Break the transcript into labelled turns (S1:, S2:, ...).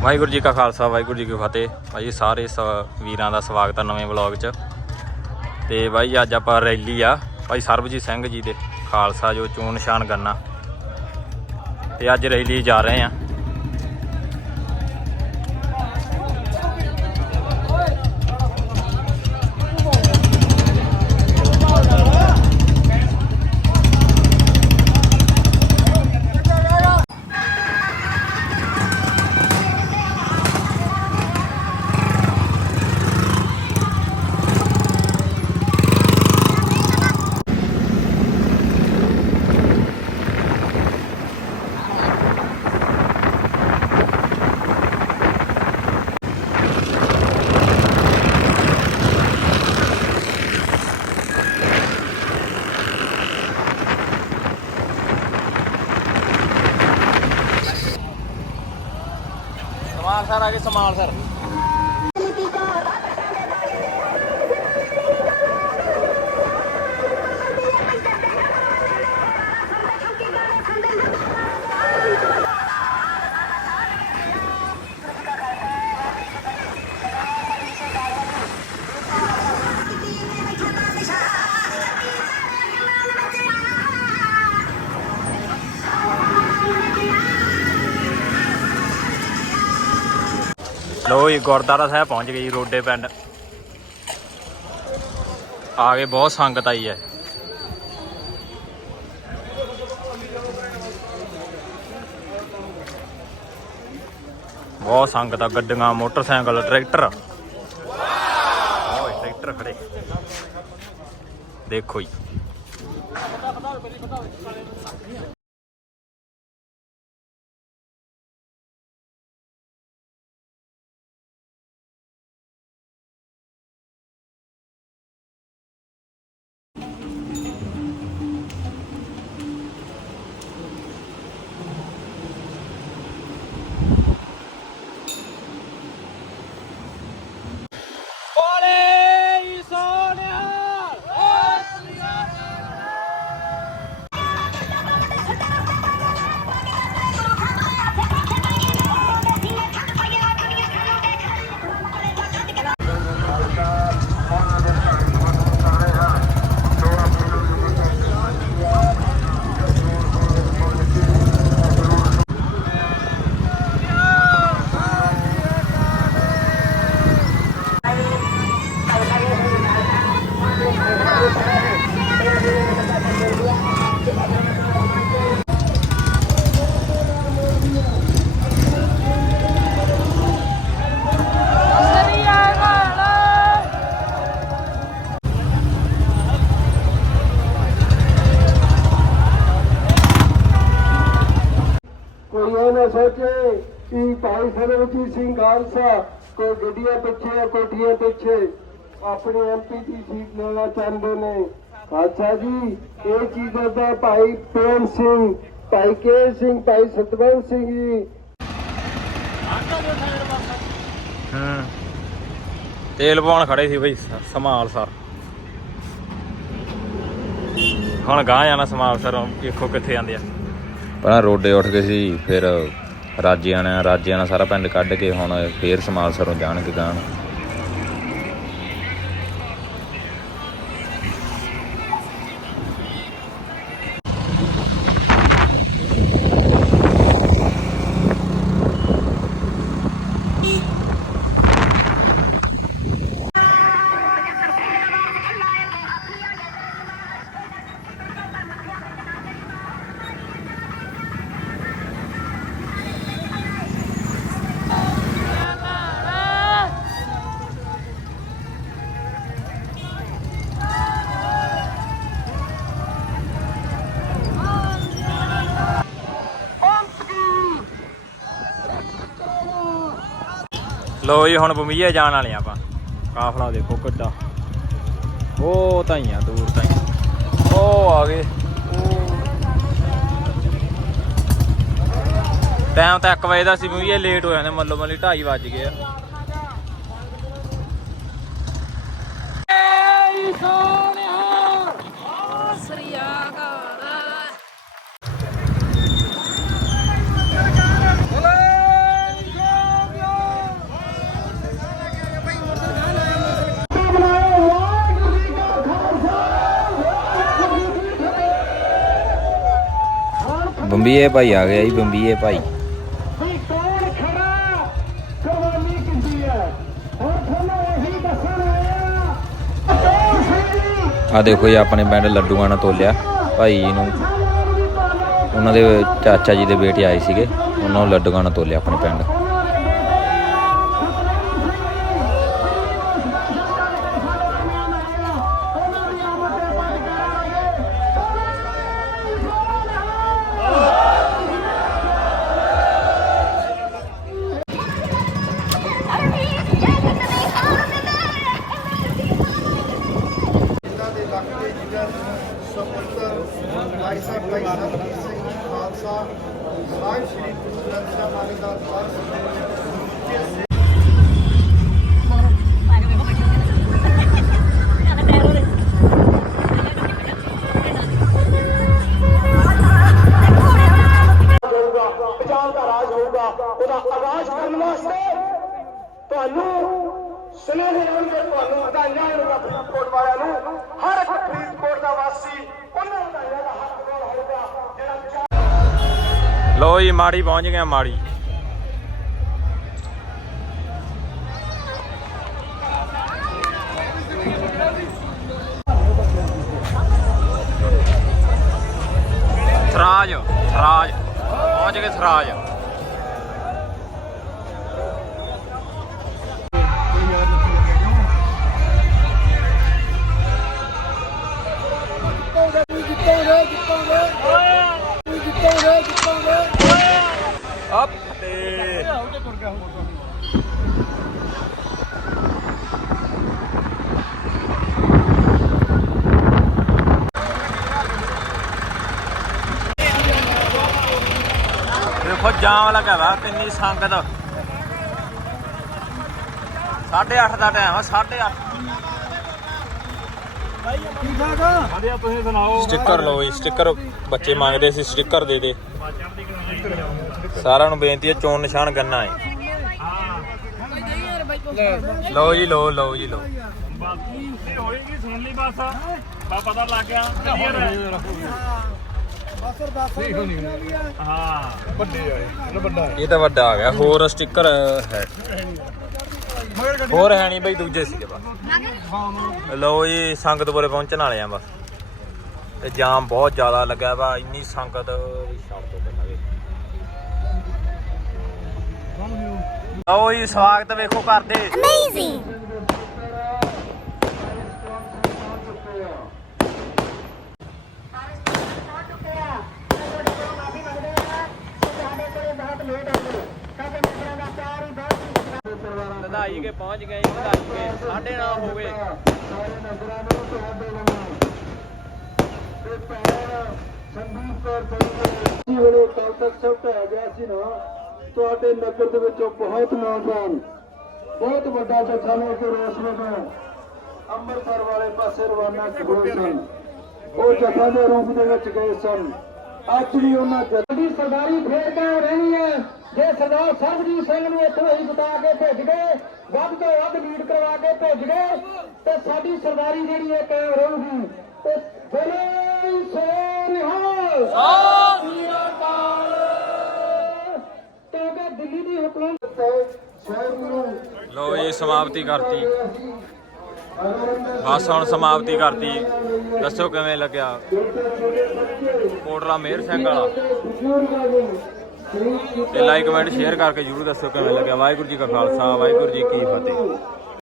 S1: ਵਾਹਿਗੁਰੂ ਜੀ ਕਾ ਖਾਲਸਾ, ਵਾਹਿਗੁਰੂ ਜੀ ਕੀ ਫਤਿਹ। ਭਾਈ ਸਾਰੇ ਸ- ਵੀਰਾਂ ਦਾ ਸਵਾਗਤ ਹੈ ਨਵੇਂ ਵਲੌਗ 'ਚ। ਤੇ ਭਾਈ ਅੱਜ ਆਪਾਂ ਰੈਲੀ ਆ, ਭਾਈ ਸਰਬਜੀਤ ਸਿੰਘ ਜੀ ਦੇ, ਖਾਲਸਾ ਜੋ ਚੋਣ ਨਿਸ਼ਾਨ ਕਰਨਾ। ਤੇ ਅੱਜ ਰੈਲੀ ਜਾ ਰਹੇ ਆ। ਸਰ ਆ ਜੀ ਸਮਾਲ ਸਰ। ਲੋ ਜੀ ਗੁਰਦਾਰਾ ਸਾਹਿਬ ਪਹੁੰਚ ਗਏ ਜੀ, ਰੋਡੇ ਪਿੰਡ। ਆ ਗਏ, ਬਹੁਤ ਸੰਗਤ ਆਈ ਹੈ। ਬਹੁਤ ਸੰਗਤ ਆ, ਗੱਡੀਆਂ, ਮੋਟਰਸਾਈਕਲ, ਟਰੈਕਟਰ। ਓਏ, ਟਰੈਕਟਰ ਖੜੇ। ਦੇਖੋ ਜੀ।
S2: ਕੋਈ ਇਹ ਨਾ ਸੋਚੇ ਕਿ ਭਾਈ ਸਰਵਜੀਤ ਸਿੰਘ ਖਾਲਸਾ ਕੋਈ ਗੱਡੀਆਂ ਪਿੱਛੇ ਜਾਂ ਕੋਠੀਆਂ ਪਿੱਛੇ। ਆਪਣੀ ਐਮਪੀ ਦੀ ਸੀਟ ਲੈਣਾ ਚਾਹੁੰਦੇ ਨੇ। ਖਾਲਸਾ ਜੀ ਇਹ ਚੀਜ਼ਾਂ ਦਾ ਭਾਈ ਪ੍ਰੇਮ ਸਿੰਘ ਭਾਈ ਕੇ ਸਿੰਘ ਭਾਈ ਸਤਵੰਤ ਸਿੰਘ ਜੀ?
S1: ਹੂੰ। ਤੇਲ ਪਾਉਣ ਖੜੇ ਸੀ ਬਈ ਸਮਾਲ ਸਰ। ਹੁਣ ਗਾਂ ਜਾਣਾ ਸਮਾਲ ਸਰ ਵੇਖੋ ਕਿੱਥੇ ਜਾਂਦੇ ਆ।
S3: ਪਹਿਲਾਂ ਰੋਡੇ ਉੱਠ ਗਏ ਸੀ, ਫਿਰ ਰਾਜਿਆਂ ਨੇ ਰਾਜਿਆਂ ਨਾਲ ਸਾਰਾ ਪਿੰਡ ਕੱਢ ਕੇ ਹੁਣ ਫੇਰ ਸਮਾਲ ਸਰੋਂ ਜਾਣਗੇ ਗਾਣ
S1: ਲੋ ਜੀ, ਹੁਣ ਬਮੀਏ ਜਾਣ ਵਾਲੇ ਆਪਾਂ। ਕਾਫਲਾ ਦੇਖੋ ਕਿੱਡਾ। ਉਹ ਤਾਈਆਂ, ਦੂਰ ਤਾਈਆਂ। ਉਹ ਆ ਗਏ। ਟਾਈਮ ਤਾਂ 1 ਵਜੇ ਦਾ ਸੀ ਬਮੀਏ ਲੇਟ ਹੋ ਜਾਂਦੇ ਮੱਲੋ ਮੱਲੀ 2:30 ਵੱਜ ਗਏ ਆ।
S3: ਬੰਬੀਏ ਭਾਈ ਆ ਗਿਆ ਜੀ ਬੰਬੀਏ ਭਾਈ।
S2: ਵੀ ਕੌਣ ਖੜਾ? ਕੁਰਬਾਨੀ ਕੀਤੀ ਹੈ? ਹੁਣ ਤੁਹਾਨੂੰ ਇਹੀ ਦੱਸਣ ਆਇਆ ਕੌਣ ਸੀ?
S3: ਆ ਦੇਖੋ ਜੀ ਆਪਣੇ ਪਿੰਡ ਲੱਡੂਆਂ ਨਾਲ ਤੋਲਿਆ ਭਾਈ ਜੀ ਨੂੰ। ਉਹਨਾਂ ਦੇ ਚਾਚਾ ਜੀ ਦੇ ਬੇਟੇ ਆਏ ਸੀਗੇ ਉਹਨਾਂ ਨੂੰ ਲੱਡੂਆਂ ਨਾਲ ਤੋਲਿਆ ਆਪਣੇ ਪਿੰਡ।
S4: ਇਲਾਕੇ ਭਾਈ ਸਾਹਿਬ ਭਾਈ ਸਾਹਿਬ ਸਿੰਘ ਖਾਲਸਾ ਸਾਹਿਬ ਸ੍ਰੀ ਗੁਰੂ ਗ੍ਰੰਥ ਸਾਹਿਬ ਮਹਾਰਾਜ ਦਾ
S1: ਲੋ ਜੀ ਮਾੜੀ ਪਹੁੰਚ ਗਿਆ ਮਾੜੀ। ਸਰਾਜ ਸਰਾਜ ਪਹੁੰਚ ਗਏ ਸਰਾਜ ਦੇਖੋ ਜਾਮ ਲੱਗਾ ਵਾ ਕਿੰਨੀ ਸੰਗਤ। 8:30 ਦਾ ਟਾਈਮ ਆ 8:30 ਸਟicker ਲਓ ਜੀ ਸਟicker ਬੱਚੇ ਮੰਗਦੇ ਸੀ ਸਟicker ਦੇ ਦੇ। ਸਾਰਿਆਂ ਨੂੰ ਬੇਨਤੀ ਹੈ, ਚੋਣ ਨਿਸ਼ਾਨ ਕਰਨਾ ਹੈ। ਲਓ ਜੀ, ਲਓ ਲਓ ਜੀ, ਲਓ।
S5: ਹੌਲੀ ਜੀ ਸੁਣ ਲਈ ਬਸ ਬਾ ਪਤਾ ਲੱਗ ਗਿਆ ਕਲੀਅਰ ਹਾਂ
S1: ਇਹ ਤਾਂ ਵੱਡਾ ਆ ਗਿਆ, ਹੋਰ ਸਟicker ਹੈ। ਹੋਰ ਹੈ ਨਹੀਂ ਬਈ, ਦੂਜੇ ਸੀਗੇ ਬਸ। ਲਓ ਜੀ, ਸੰਗਤਪੁਰੇ ਪਹੁੰਚਣ ਵਾਲੇ ਆ ਬਸ। ਤੇ ਜਾਮ ਬਹੁਤ ਜ਼ਿਆਦਾ ਲੱਗਾ ਵਾ, ਇੰਨੀ ਸੰਗਤ ਸ਼ਾਮ ਤੋਂ ਬਣਾਵੇ ਲਓ ਜੀ ਸਵਾਗਤ ਵੇਖੋ ਕਰਦੇ ਵਧਾਈ ਕੇ ਪਹੁੰਚ ਗਏ ਵਧਾਈ ਕੇ। ਸਾਢੇ ਨੌ ਹੋ ਗਏ।
S2: ਸਾਰੇ ਨਗਰਾਂ ਨੂੰ ਤੁਹਾਡੇ ਵੱਲੋਂ ਤੇ ਭੈਣ ਸੰਦੀਪ ਕੌਰ ਜੀ ਵੇਲੇ ਕੱਲ ਤੱਕ ਸਭ ਢਹਿ ਗਿਆ ਸੀ ਨਾ। ਤੁਹਾਡੇ ਨਗਰ ਦੇ ਵਿੱਚੋਂ ਬਹੁਤ ਨੌਜਵਾਨ ਬਹੁਤ ਵੱਡਾ ਜਥਾ ਲੈ ਕੇ ਰੋਸ ਵਜੋਂ ਅੰਮ੍ਰਿਤਸਰ ਵਾਲੇ ਪਾਸੇ ਰਵਾਨਾ ਹੋਏ ਸਨ। ਉਹ ਜਥਾ ਦੇ ਰੂਪ ਦੇ ਵਿੱਚ ਗਏ ਸਨ। ਅੱਜ ਵੀ ਉਹਨਾਂ ਜਥਾ ਸਰਦਾਰੀ ਫੇਰ ਕਾਇਮ ਰਹਿਣੀ ਹੈ। ਜੇ ਸਰਦਾਰ ਸਰਬਜੀਤ ਸਿੰਘ ਨੂੰ ਇੱਥੋਂ ਹੀ ਬਤਾ ਕੇ ਭੇਜ ਗਏ ਵੱਧ ਤੋਂ ਵੱਧ ਲੀਡ ਕਰਵਾ ਕੇ ਭੇਜ ਗਏ ਤੇ ਸਾਡੀ ਸਰਦਾਰੀ ਜਿਹੜੀ ਹੈ ਕਾਇਮ ਰਹੂਗੀ। ਤੇ ਬੋਲੇ ਸੋ ਨਿਹਾਲ। ਕਿਉਂਕਿ ਦਿੱਲੀ ਦੀ ਹਕੂਮਤ ਤੇ ਸ਼ਹਿਰ ਨੂੰ
S1: ਲਓ ਜੀ ਸਮਾਪਤੀ ਕਰਤੀ। ਬਸ ਹੁਣ ਸਮਾਪਤੀ ਕਰਤੀ। ਦੱਸੋ ਕਿਵੇਂ ਲੱਗਿਆ? ਕੋਟਲਾ ਮੇਰ ਸਿੰਘ ਵਾਲਾ। ਤੇ ਲਾਈਕ ਕਮੈਂਟ ਸ਼ੇਅਰ ਕਰਕੇ ਜਰੂਰ ਦੱਸੋ ਕਿਵੇਂ ਲੱਗਿਆ? ਵਾਹਿਗੁਰੂ ਜੀ ਕਾ ਖਾਲਸਾ ਵਾਹਿਗੁਰੂ ਜੀ ਕੀ ਫਤਿਹ।